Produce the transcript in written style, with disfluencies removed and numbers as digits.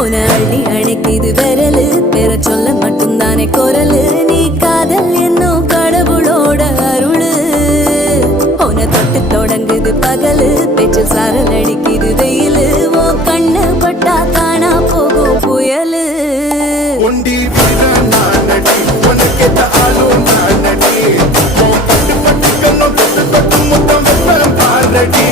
உன அள்ளி அணைக்குது விரலு பெற சொல்ல மட்டும்தானே குரலு நீ காதல் என்னும் கடவுளோட அருளு உன தொட்டு தொடங்குது பகலு பேச்சில் சாரல் அடிக்குது வெயிலு ஓ கண்ணு பட்டா காணா போகும் புயலு ஒண்டி வீரன் நானடி உனக்கேத்த ஆளும் நானடி பட்டு பட்டு கண்ணம் தொட்டு தொட்டு முத்தம் வெப்பம் பாரடி